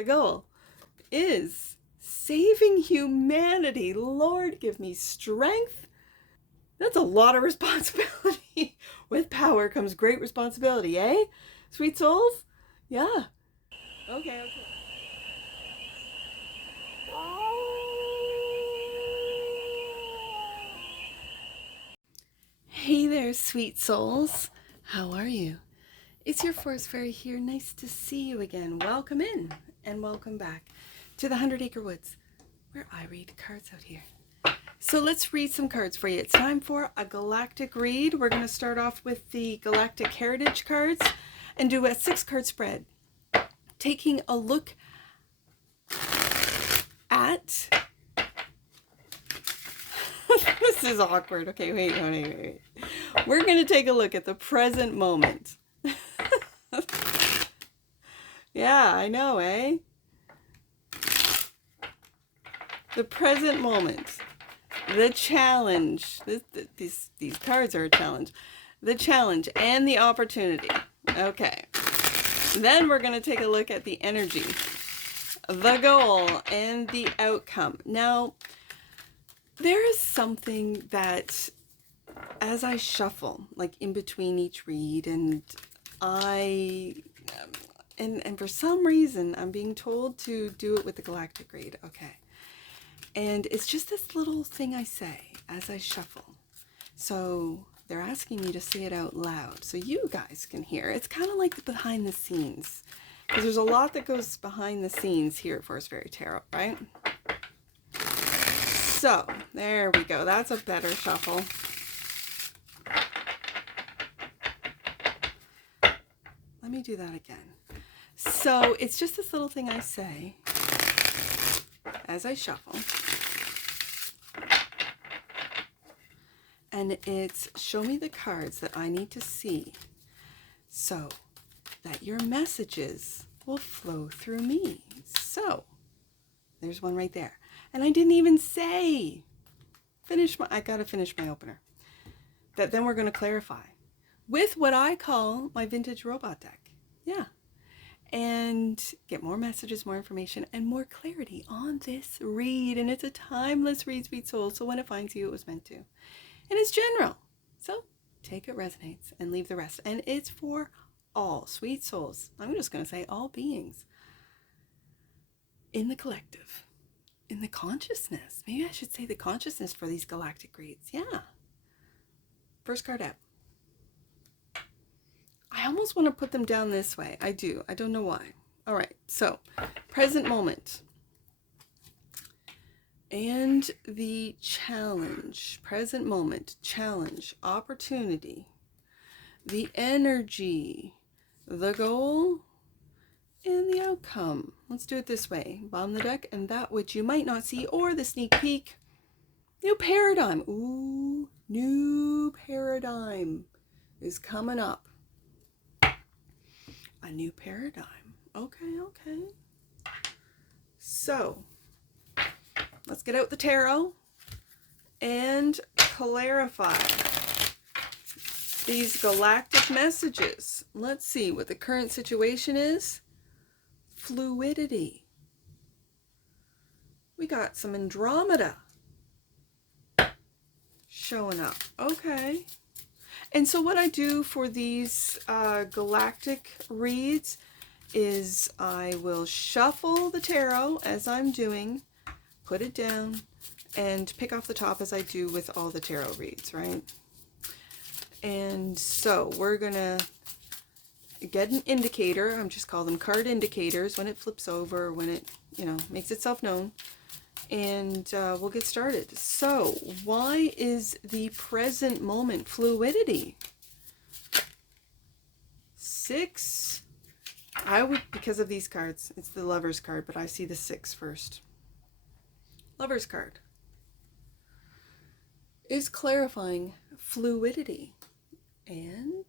The goal is saving humanity. Lord, give me strength. That's a lot of responsibility. With power comes great responsibility, eh? Sweet souls? Yeah. Okay. Hey there, sweet souls. How are you? It's your Forest Fairy here. Nice to see you again. Welcome in and welcome back to the 100 Acre Woods, where I read cards out here. So let's read some cards for you. It's time for a galactic read. We're going to start off with the Galactic Heritage cards and do a 6-card spread, taking a look at... This is awkward. Okay, wait. We're going to take a look at the present moment. Yeah, I know, eh? The present moment. The challenge. These cards are a challenge. The challenge and the opportunity. Okay. Then we're going to take a look at the energy, the goal, and the outcome. Now, there is something that, as I shuffle, like in between each read, and for some reason, I'm being told to do it with the galactic read. Okay. And it's just this little thing I say as I shuffle. So they're asking me to say it out loud so you guys can hear. It's kind of like the behind the scenes, because there's a lot that goes behind the scenes here at Forest Fairy Tarot, right? So there we go. That's a better shuffle. Let me do that again. So it's just this little thing I say as I shuffle. And it's show me the cards that I need to see so that your messages will flow through me. So there's one right there. And I didn't even say, I gotta finish my opener. Then we're gonna clarify with what I call my vintage robot deck. Yeah. And get more messages, more information, and more clarity on this read. And it's a timeless read, sweet soul. So when it finds you, it was meant to. And it's general. So take it resonates and leave the rest. And it's for all sweet souls. I'm just going to say all beings in the collective, in the consciousness. Maybe I should say the consciousness for these galactic reads. Yeah. First card out. I almost want to put them down this way. I do. I don't know why. All right. So present moment. And the challenge, present moment, challenge, opportunity, the energy, the goal, and the outcome. Let's do it this way. Bottom of the deck, and that which you might not see, or the sneak peek. New paradigm. Ooh, new paradigm is coming up. A new paradigm. Okay. So, let's get out the tarot and clarify these galactic messages. Let's see what the current situation is. Fluidity. We got some Andromeda showing up. Okay. And so what I do for these galactic reads is I will shuffle the tarot as I'm doing, put it down, and pick off the top as I do with all the tarot reads, right? And so we're going to get an indicator. I'm just call them card indicators when it flips over, when it, makes itself known. And we'll get started. So why is the present moment fluidity? 6. Because of these cards, it's the Lover's card, but I see the 6 first. Lover's card is clarifying fluidity. And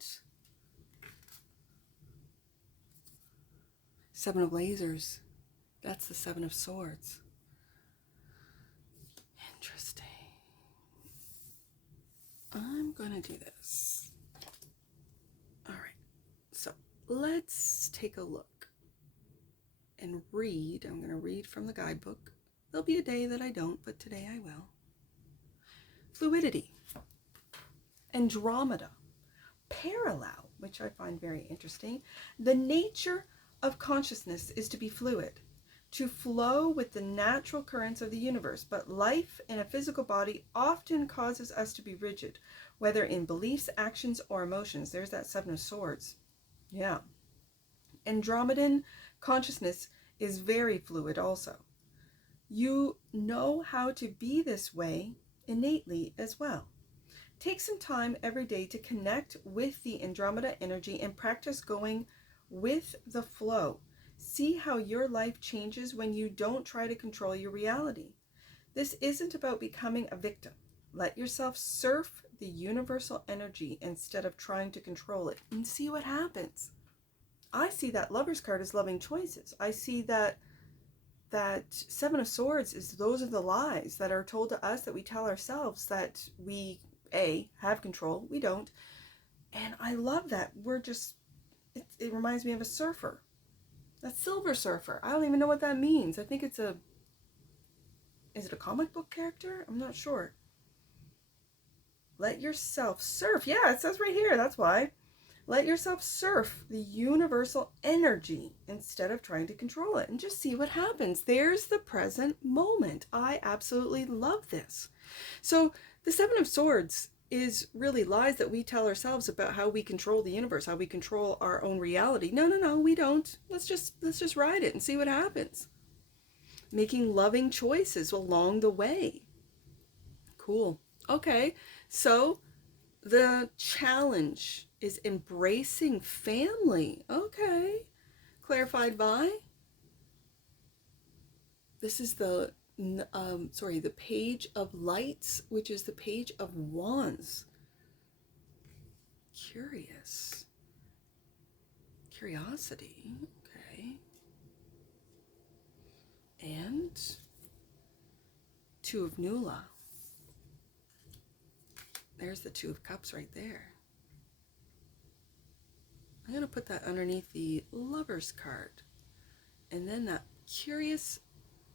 7 of Lasers. That's the 7 of Swords. Interesting. I'm going to do this. All right. So let's take a look and read. I'm going to read from the guidebook. There'll be a day that I don't, but today I will. Fluidity. Andromeda. Parallel, which I find very interesting. The nature of consciousness is to be fluid, to flow with the natural currents of the universe, but life in a physical body often causes us to be rigid, whether in beliefs, actions, or emotions. There's that Seven of Swords. Yeah. Andromedan consciousness is very fluid also. You know how to be this way innately as well. Take some time every day to connect with the Andromeda energy and practice going with the flow. See how your life changes when you don't try to control your reality. This isn't about becoming a victim. Let yourself surf the universal energy instead of trying to control it and see what happens. I see that Lover's card as loving choices. I see that Seven of Swords is those are the lies that are told to us, that we tell ourselves that we have control. We don't. And I love that. It reminds me of a surfer. A silver surfer. I don't even know what that means. I think is it a comic book character? I'm not sure. Let yourself surf. Yeah, it says right here. That's why. Let yourself surf the universal energy instead of trying to control it, and just see what happens. There's the present moment. I absolutely love this. So the Seven of Swords is really lies that we tell ourselves about how we control the universe, how we control our own reality. No, we don't. Let's just ride it and see what happens. Making loving choices along the way. Cool. Okay, so the challenge is embracing family. Okay. Clarified by? This is the Page of Lights, which is the Page of Wands. Curiosity. Okay. And Two of Nula. There's the Two of Cups right there. I'm going to put that underneath the Lover's card. And then that curious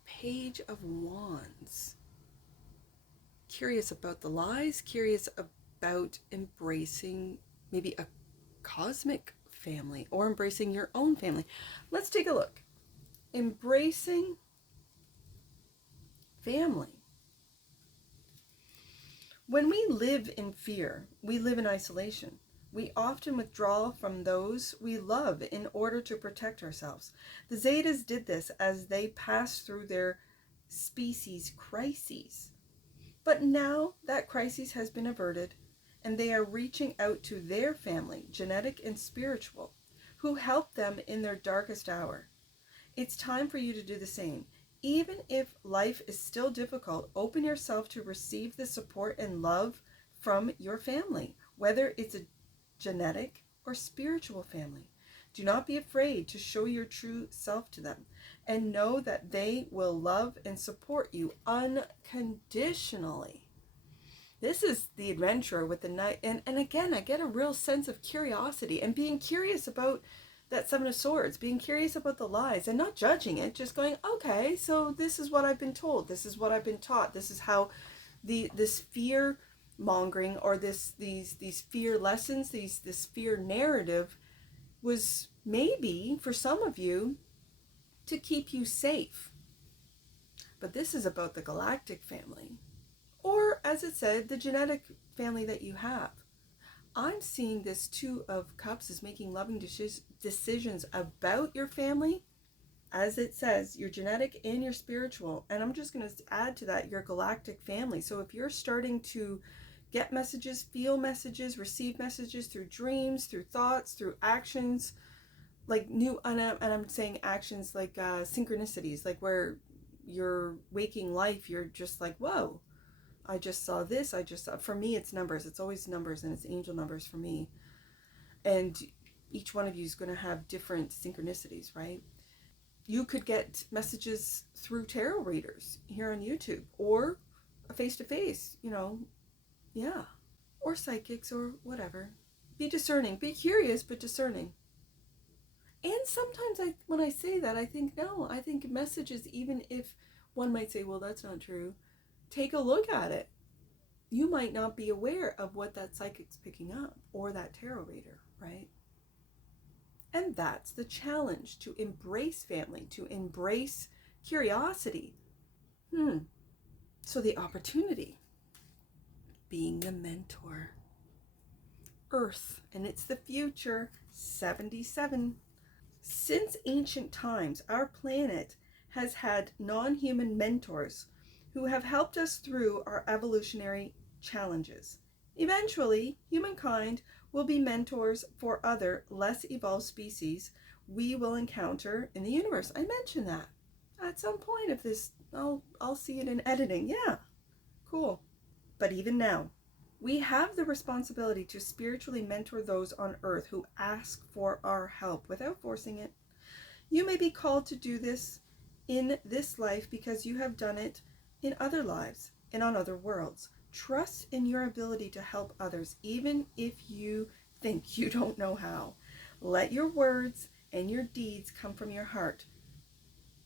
Page of Wands. Curious about the lies, curious about embracing maybe a cosmic family or embracing your own family. Let's take a look. Embracing family. When we live in fear, we live in isolation. We often withdraw from those we love in order to protect ourselves. The Zetas did this as they passed through their species crises. But now that crisis has been averted, and they are reaching out to their family, genetic and spiritual, who helped them in their darkest hour. It's time for you to do the same. Even if life is still difficult, open yourself to receive the support and love from your family, whether it's a genetic or spiritual family. Do not be afraid to show your true self to them, and know that they will love and support you unconditionally. This is the adventure with the knight. And again, I get a real sense of curiosity and being curious about that Seven of Swords, being curious about the lies and not judging it, just going, okay, so this is what I've been told. This is what I've been taught. This is how this fear mongering or these fear lessons, this fear narrative was maybe for some of you to keep you safe. But this is about the galactic family, or as it said, the genetic family that you have. I'm seeing this Two of Cups as making loving decisions about your family, as it says, your genetic and your spiritual. And I'm just going to add to that your galactic family. So if you're starting to get messages, feel messages, receive messages through dreams, through thoughts, through actions, like new, and I'm saying actions like synchronicities, like where your waking life, you're just like, whoa, I just saw this. For me, it's numbers. It's always numbers, and it's angel numbers for me. And each one of you is going to have different synchronicities, right? You could get messages through tarot readers here on YouTube, or a face-to-face, yeah. Or psychics or whatever. Be discerning. Be curious, but discerning. And sometimes when I say that, I think, no, I think messages, even if one might say, well, that's not true, take a look at it. You might not be aware of what that psychic's picking up or that tarot reader, right? And that's the challenge, to embrace family, to embrace curiosity. So the opportunity, being the mentor. Earth, and it's the future, 77. Since ancient times, our planet has had non-human mentors who have helped us through our evolutionary challenges. Eventually, humankind will be mentors for other less evolved species we will encounter in the universe. I mentioned that at some point of this. I'll see it in editing. Yeah, cool. But even now, we have the responsibility to spiritually mentor those on earth who ask for our help without forcing it. You may be called to do this in this life because you have done it in other lives and on other worlds. Trust in your ability to help others, even if you think you don't know how. Let your words and your deeds come from your heart.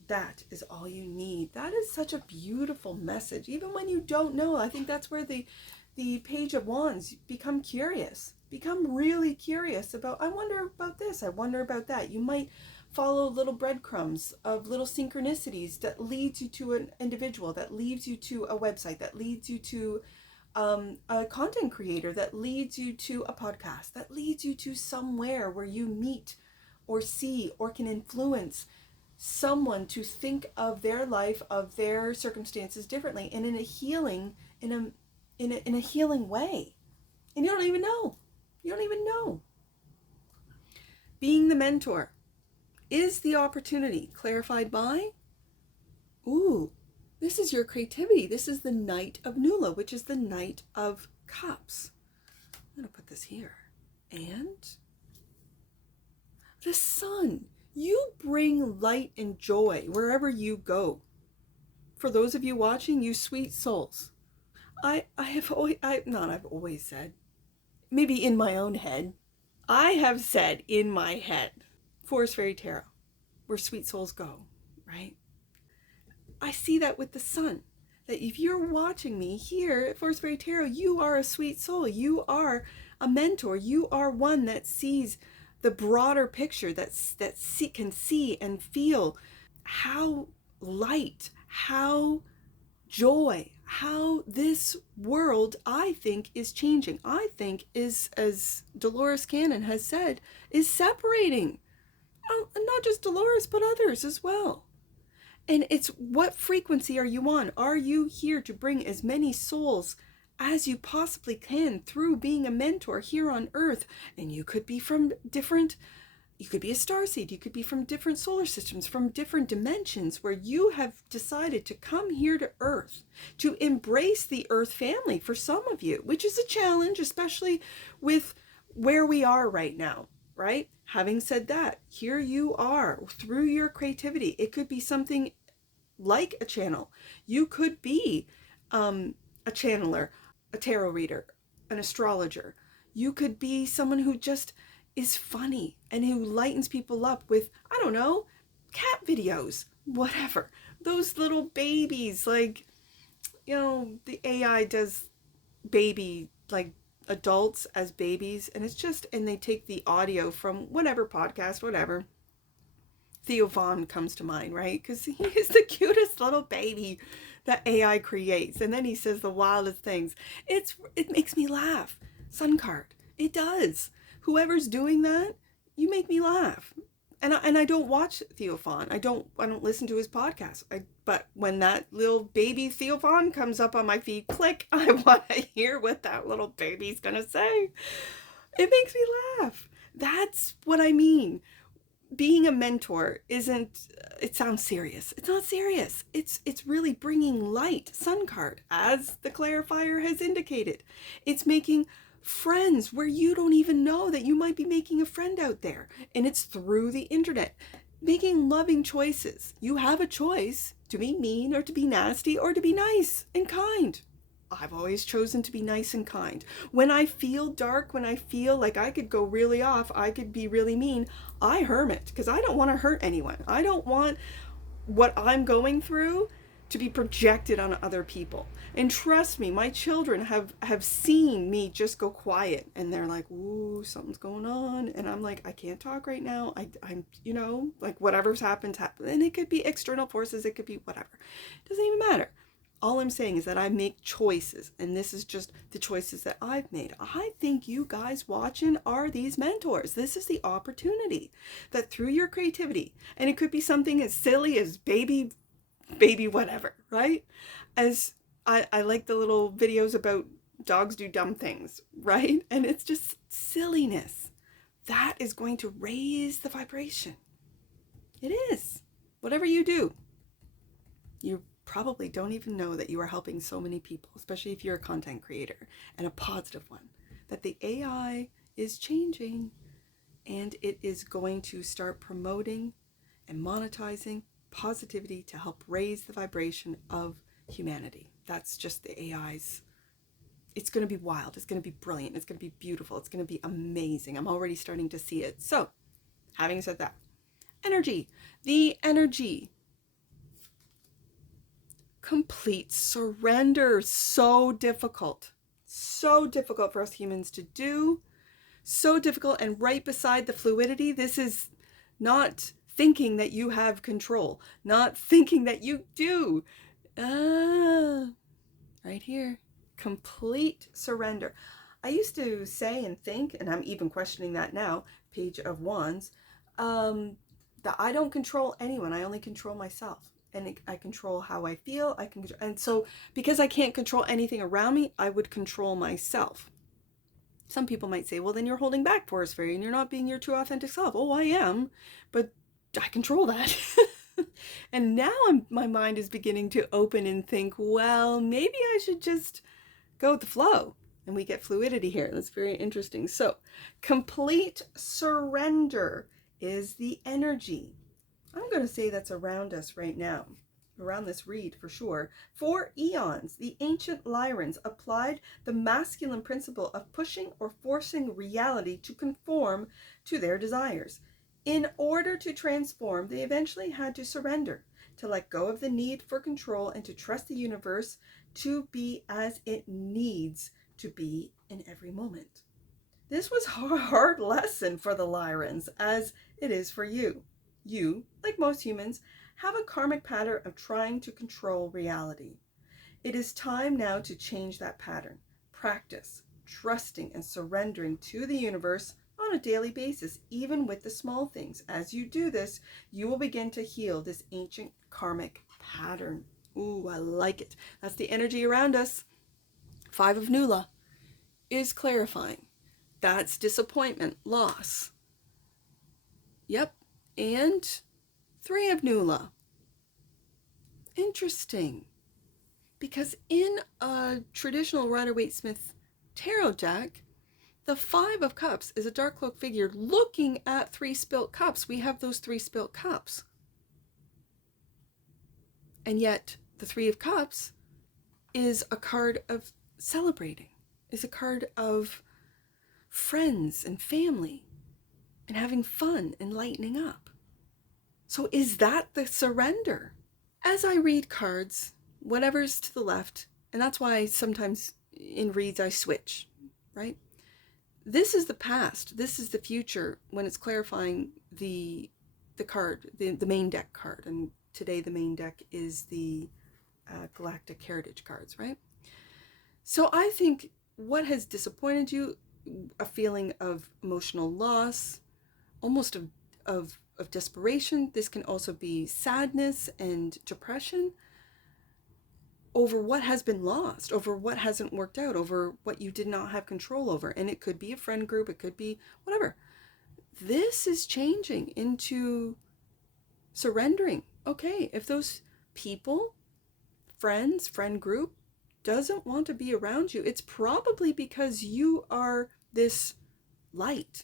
That is all you need. That is such a beautiful message. Even when you don't know, I think that's where the Page of Wands, become curious. Become really curious about, I wonder about this, I wonder about that. You might follow little breadcrumbs of little synchronicities that leads you to an individual, that leads you to a website, that leads you to a content creator, that leads you to a podcast, that leads you to somewhere where you meet or see or can influence someone to think of their life, of their circumstances differently, and in a healing, in a healing way. And you don't even know. You don't even know. Being the mentor is the opportunity, clarified by, this is your creativity. This is the Knight of Nula, which is the Knight of Cups. I'm going to put this here. And the Sun. You bring light and joy wherever you go. For those of you watching, you sweet souls. I've always said, maybe in my own head, I have said in my head, Forest Fairy Tarot, where sweet souls go, right? I see that with the Sun, that if you're watching me here at Forest Fairy Tarot, you are a sweet soul. You are a mentor. You are one that sees the broader picture, that can see and feel how light, how joy, how this world, I think, is changing. I think is, as Dolores Cannon has said, is separating. And not just Dolores, but others as well. And it's, what frequency are you on? Are you here to bring as many souls as you possibly can through being a mentor here on Earth? And you could be from different, you could be a starseed, you could be from different solar systems, from different dimensions, where you have decided to come here to Earth, to embrace the Earth family for some of you, which is a challenge, especially with where we are right now, right? Having said that, here you are through your creativity. It could be something like a channel. You could be a channeler, a tarot reader, an astrologer. You could be someone who just is funny and who lightens people up with, I don't know, cat videos, whatever. Those little babies, like, you know, the AI does baby, like adults as babies, and it's just, and they take the audio from whatever podcast, whatever. Theo Vaughn comes to mind, right? Because he is the cutest little baby that AI creates, and then he says the wildest things. It makes me laugh. Sun card, it does. Whoever's doing that, you make me laugh. And I don't watch Theo Vaughn. I don't listen to his podcast. But when that little baby Theo Vaughn comes up on my feed, click, I want to hear what that little baby's gonna say. It makes me laugh. That's what I mean. Being a mentor isn't, it sounds serious. It's not serious. It's really bringing light. Sun card, as the clarifier has indicated. It's making friends where you don't even know that you might be making a friend out there. And it's through the internet. Making loving choices. You have a choice to be mean or to be nasty or to be nice and kind. I've always chosen to be nice and kind. When I feel dark, when I feel like I could go really off, I could be really mean, I hermit because I don't want to hurt anyone. I don't want what I'm going through to be projected on other people. And trust me, my children have seen me just go quiet, and they're like, ooh, something's going on. And I'm like, I can't talk right now. I'm, like whatever's happened. And it could be external forces. It could be whatever. It doesn't even matter. All I'm saying is that I make choices, and this is just the choices that I've made. I think you guys watching are these mentors. This is the opportunity that through your creativity, and it could be something as silly as baby whatever, right? As I like the little videos about dogs do dumb things, right? And it's just silliness. That is going to raise the vibration. It is. Whatever you do, you probably don't even know that you are helping so many people, especially if you're a content creator and a positive one, that the AI is changing and it is going to start promoting and monetizing positivity to help raise the vibration of humanity. That's just the AI's. It's going to be wild. It's going to be brilliant. It's going to be beautiful. It's going to be amazing. I'm already starting to see it. So, having said that, energy. The energy. Complete surrender. So difficult. So difficult for us humans to do. So difficult. And right beside the fluidity, this is not thinking that you have control, not thinking that you do. Right here, complete surrender. I used to say and think, and I'm even questioning that now, Page of Wands, that I don't control anyone. I only control myself. And I control how I feel. And so because I can't control anything around me, I would control myself. Some people might say, well, then you're holding back, Forest Fairy, and you're not being your true authentic self. Oh, I am, but I control that. And now my mind is beginning to open and think, well, maybe I should just go with the flow. And we get fluidity here. That's very interesting. So complete surrender is the energy. I'm going to say that's around us right now. Around this read for sure. For eons, the ancient Lyrans applied the masculine principle of pushing or forcing reality to conform to their desires. In order to transform, they eventually had to surrender, to let go of the need for control and to trust the universe to be as it needs to be in every moment. This was a hard lesson for the Lyrans, as it is for you. You, like most humans, have a karmic pattern of trying to control reality. It is time now to change that pattern. Practice trusting and surrendering to the universe on a daily basis, even with the small things. As you do this, you will begin to heal this ancient karmic pattern. Ooh, I like it. That's the energy around us. 5 of Nula is clarifying. That's disappointment, loss. Yep. And 3 of Nula. Interesting. Because in a traditional Rider-Waite-Smith tarot deck, the 5 of Cups is a dark cloak figure looking at 3 spilt cups. We have those 3 spilt cups. And yet the 3 of Cups is a card of celebrating, is a card of friends and family and having fun and lightening up. So is that the surrender? As I read cards, whatever's to the left, and that's why sometimes in reads I switch, right? This is the past. This is the future when it's clarifying the card, the main deck card. And today the main deck is the Galactic Heritage cards, right? So I think what has disappointed you, a feeling of emotional loss, almost of desperation. This can also be sadness and depression over what has been lost, over what hasn't worked out, over what you did not have control over. And it could be a friend group, it could be whatever. This is changing into surrendering. Okay, if those people, friends, friend group, doesn't want to be around you, it's probably because you are this light.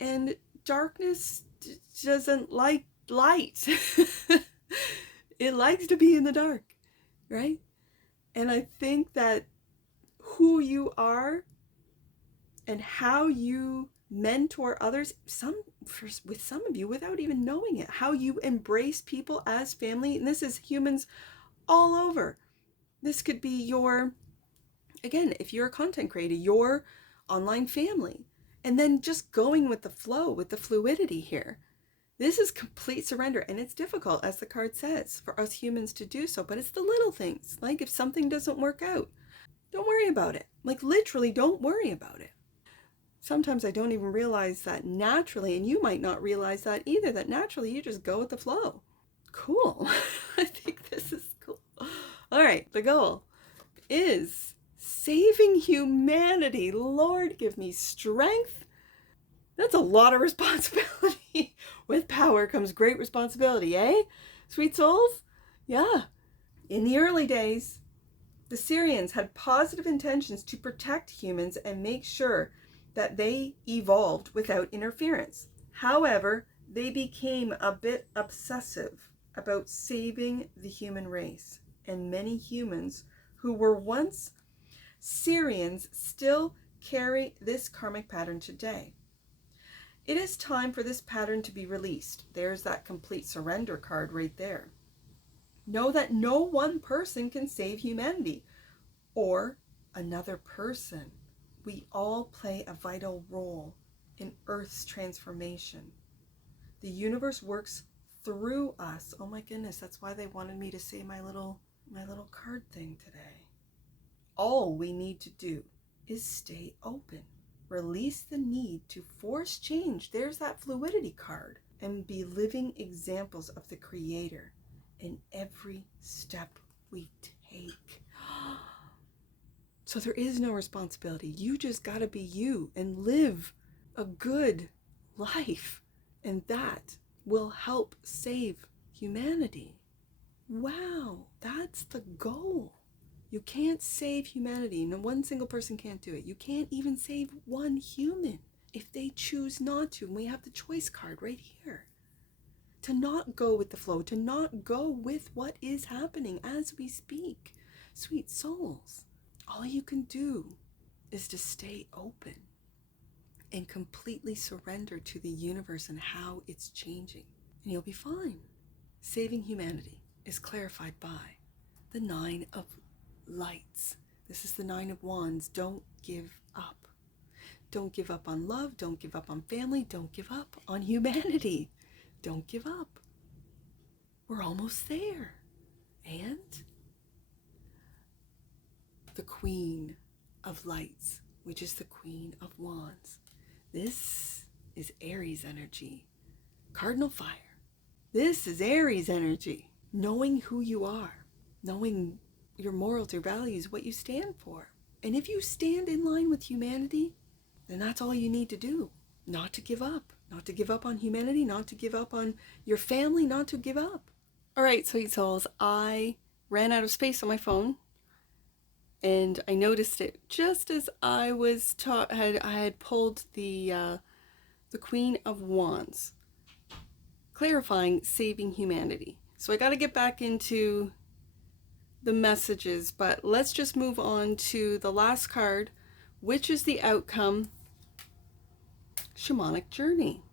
And darkness doesn't like light. It likes to be in the dark, right? And I think that who you are and how you mentor others, with some of you without even knowing it, how you embrace people as family, and this is humans all over. This could be your, again, if you're a content creator, your online family, and then just going with the flow, with the fluidity here. This is complete surrender, and it's difficult, as the card says, for us humans to do so, but it's the little things. Like if something doesn't work out, don't worry about it. Like literally, don't worry about it. Sometimes I don't even realize that naturally, and you might not realize that either, that naturally you just go with the flow. Cool. I think this is cool. All right, the goal is saving humanity. Lord, give me strength. That's a lot of responsibility. With power comes great responsibility, eh? Sweet souls? Yeah. In the early days, the Syrians had positive intentions to protect humans and make sure that they evolved without interference. However, they became a bit obsessive about saving the human race, and many humans who were once Syrians still carry this karmic pattern today. It is time for this pattern to be released. There's that complete surrender card right there. Know that no one person can save humanity or another person. We all play a vital role in Earth's transformation. The universe works through us. Oh my goodness, that's why they wanted me to say my little card thing today. All we need to do is stay open. Release the need to force change. There's that fluidity card. And be living examples of the Creator in every step we take. So there is no responsibility. You just got to be you and live a good life. And that will help save humanity. Wow, that's the goal. You can't save humanity. No, one single person can't do it. You can't even save one human if they choose not to. And we have the choice card right here. To not go with the flow, to not go with what is happening as we speak. Sweet souls. All you can do is to stay open and completely surrender to the universe and how it's changing. And you'll be fine. Saving humanity is clarified by the 9 of lights. This is the 9 of wands. Don't give up. Don't give up on love. Don't give up on family. Don't give up on humanity. Don't give up. We're almost there. And the Queen of Lights, which is the Queen of Wands. This is Aries energy. Cardinal fire. This is Aries energy. Knowing who you are. Knowing your morals, your values, what you stand for. And if you stand in line with humanity, then that's all you need to do. Not to give up. Not to give up on humanity. Not to give up on your family. Not to give up. All right, sweet souls. I ran out of space on my phone. And I noticed it just as I was I had pulled the Queen of Wands, clarifying saving humanity. So I got to get back into the messages, but let's just move on to the last card, which is the outcome, Shamanic Journey.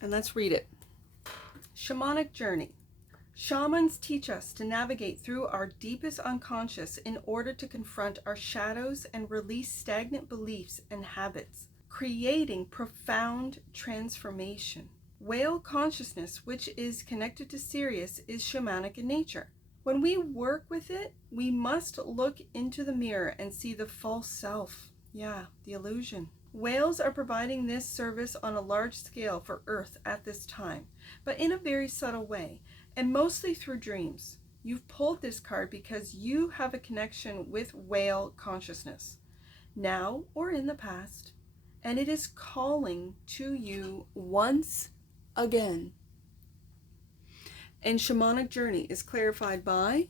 And let's read it. Shamanic Journey. Shamans teach us to navigate through our deepest unconscious in order to confront our shadows and release stagnant beliefs and habits, creating profound transformation. Whale consciousness, which is connected to Sirius, is shamanic in nature. When we work with it, we must look into the mirror and see the false self. Yeah, the illusion. Whales are providing this service on a large scale for Earth at this time, but in a very subtle way, and mostly through dreams. You've pulled this card because you have a connection with whale consciousness, now or in the past, and it is calling to you once again. And Shamanic Journey is clarified by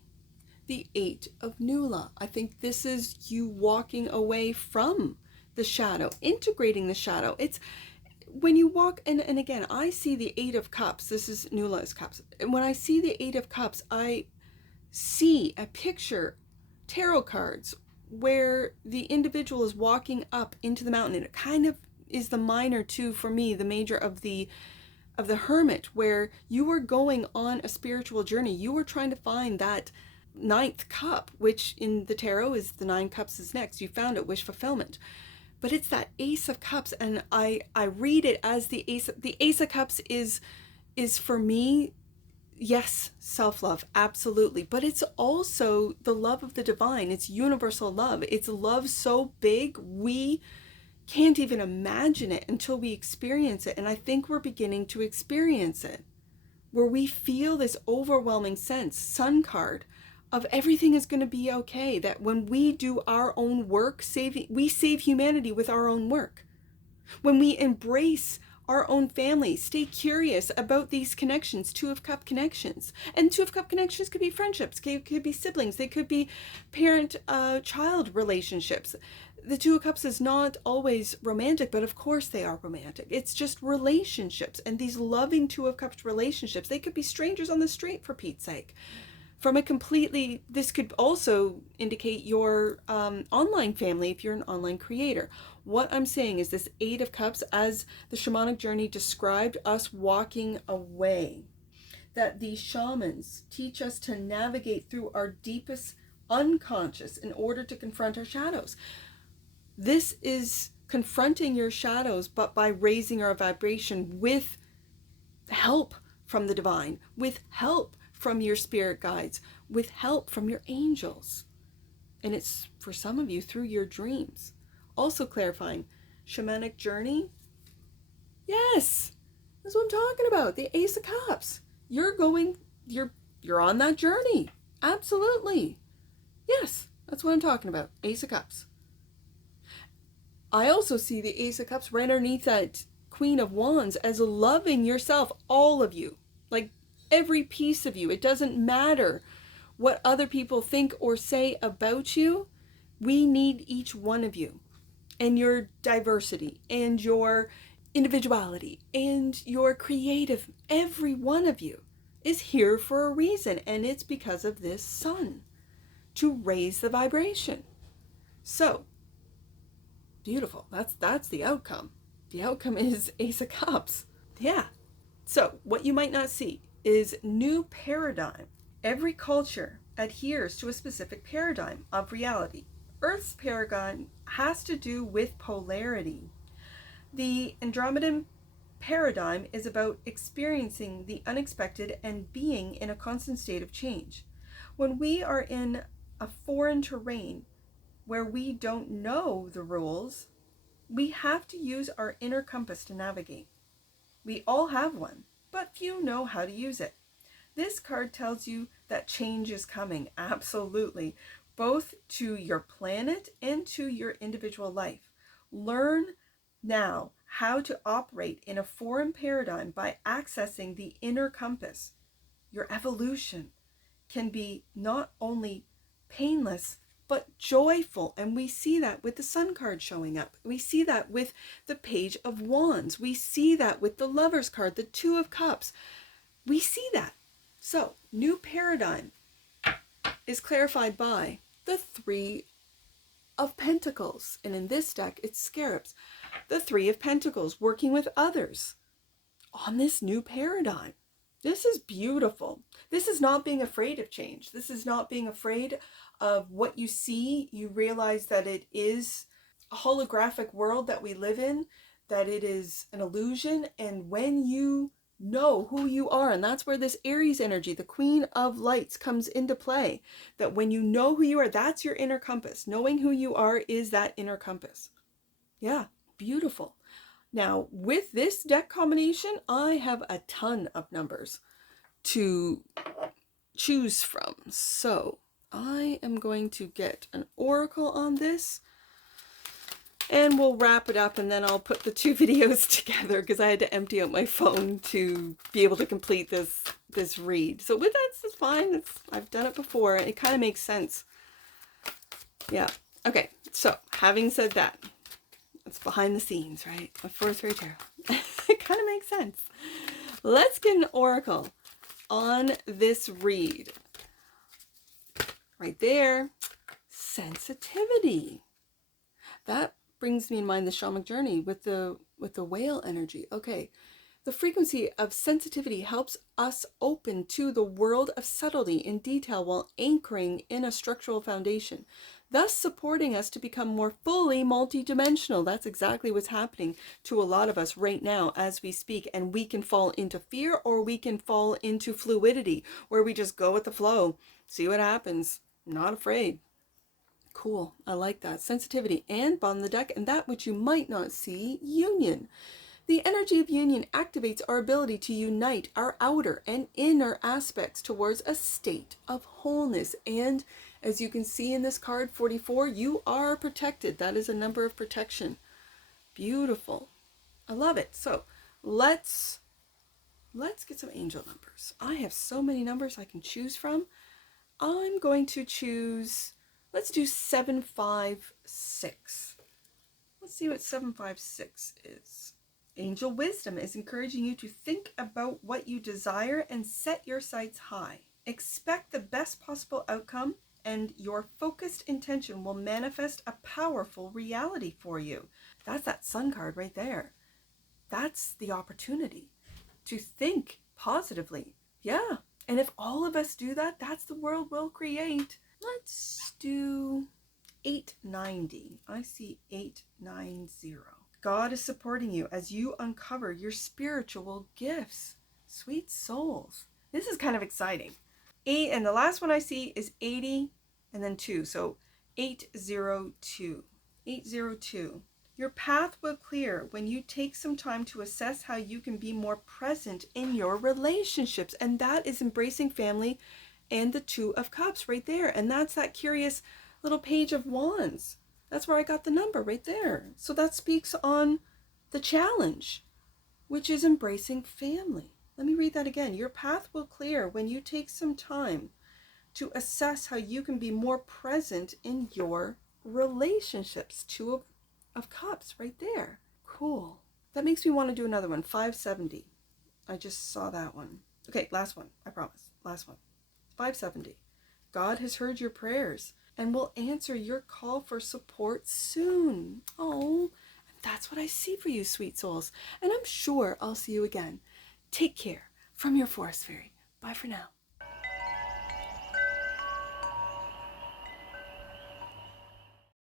the 8 of Nula. I think this is you walking away from the shadow, integrating the shadow. It's when you walk, and again, I see the 8 of Cups. This is Nula's Cups. And when I see the 8 of Cups, I see a picture tarot cards where the individual is walking up into the mountain, and it kind of is the minor too for me, the major of the hermit, where you are going on a spiritual journey. You are trying to find that ninth cup, which in the tarot is the 9 cups is next. You found it, wish fulfillment. But it's that Ace of Cups, and I read it as the Ace of Cups is for me, yes, self-love, absolutely. But it's also the love of the divine. It's universal love. It's love so big, we can't even imagine it until we experience it. And I think we're beginning to experience it, where we feel this overwhelming sense, Sun card, of everything is going to be okay. That when we do our own work, we save humanity with our own work. When we embrace our own family, stay curious about these connections, 2 of Cup connections. And 2 of Cup connections could be friendships, could be siblings, they could be parent-child relationships. The 2 of Cups is not always romantic, but of course they are romantic. It's just relationships, and these loving 2 of Cups relationships, they could be strangers on the street, for Pete's sake. From a completely, this could also indicate your online family if you're an online creator. What I'm saying is this 8 of Cups, as the shamanic journey described us walking away, that these shamans teach us to navigate through our deepest unconscious in order to confront our shadows. This is confronting your shadows, but by raising our vibration with help from the divine, with help from your spirit guides, with help from your angels. And it's for some of you through your dreams. Also clarifying, shamanic journey, yes, that's what I'm talking about. The Ace of Cups. You're on that journey. Absolutely. Yes, that's what I'm talking about. Ace of Cups. I also see the Ace of Cups right underneath that Queen of Wands as loving yourself, all of you, like every piece of you. It doesn't matter what other people think or say about you. We need each one of you, and your diversity and your individuality and your creative. Every one of you is here for a reason, and it's because of this sun, to raise the vibration. So beautiful. That's the outcome. The outcome is Ace of Cups. Yeah. So what you might not see is new paradigm. Every culture adheres to a specific paradigm of reality. Earth's paradigm has to do with polarity. The Andromedan paradigm is about experiencing the unexpected and being in a constant state of change. When we are in a foreign terrain where we don't know the rules, we have to use our inner compass to navigate. We all have one, but few know how to use it. This card tells you that change is coming, absolutely, both to your planet and to your individual life. Learn now how to operate in a foreign paradigm by accessing the inner compass. Your evolution can be not only painless, but joyful. And we see that with the Sun card showing up. We see that with the Page of Wands. We see that with the Lover's card, the 2 of Cups. We see that. So, new paradigm is clarified by the 3 of Pentacles. And in this deck, it's Scarabs. The 3 of Pentacles, working with others on this new paradigm. This is beautiful. This is not being afraid of change. This is not being afraid of what you see. You realize that it is a holographic world that we live in, that it is an illusion. And when you know who you are, and that's where this Aries energy, the Queen of Lights, comes into play, that when you know who you are, that's your inner compass. Knowing who you are is that inner compass. Yeah, beautiful. Now, with this deck combination, I have a ton of numbers to choose from. So I am going to get an oracle on this, and we'll wrap it up, and then I'll put the 2 videos together because I had to empty out my phone to be able to complete this read. So with that, it's fine. I've done it before. It kind of makes sense. Yeah. Okay. So having said that, it's behind the scenes, right? Of Fourth Fairy Tarot. It kind of makes sense. Let's get an oracle on this read. Right there. sensitivity. That brings me in mind the shamanic journey with the whale energy. Okay, the frequency of sensitivity helps us open to the world of subtlety and detail while anchoring in a structural foundation, thus supporting us to become more fully multidimensional. That's exactly what's happening to a lot of us right now as we speak. And we can fall into fear, or we can fall into fluidity, where we just go with the flow, see what happens, not afraid. Cool. I like that. Sensitivity and bottom of the deck, and that which you might not see, union. The energy of union activates our ability to unite our outer and inner aspects towards a state of wholeness. And as you can see in this card 44, you are protected. That is a number of protection. Beautiful. I love it. So let's get some angel numbers. I have so many numbers I can choose from. I'm going to choose, let's do 756. Let's see what 756 is. Angel wisdom is encouraging you to think about what you desire and set your sights high. Expect the best possible outcome, and your focused intention will manifest a powerful reality for you. That's that sun card right there. That's the opportunity to think positively. Yeah. And if all of us do that, that's the world we'll create. Let's do 890. I see 890. God is supporting you as you uncover your spiritual gifts. Sweet souls. This is kind of exciting. 8, and the last one I see is 80 and then 2. So 802. 802. Your path will clear when you take some time to assess how you can be more present in your relationships. And that is embracing family and the 2 of Cups right there. And that's that curious little Page of Wands. That's where I got the number right there. So that speaks on the challenge, which is embracing family. Let me read that again. Your path will clear when you take some time to assess how you can be more present in your relationships. 2 of Cups right there. Cool. That makes me want to do another one. 570. I just saw that one. Okay, last one. I promise. Last one. 570. God has heard your prayers and will answer your call for support soon. Oh, that's what I see for you, sweet souls. And I'm sure I'll see you again. Take care from your forest fairy. Bye for now.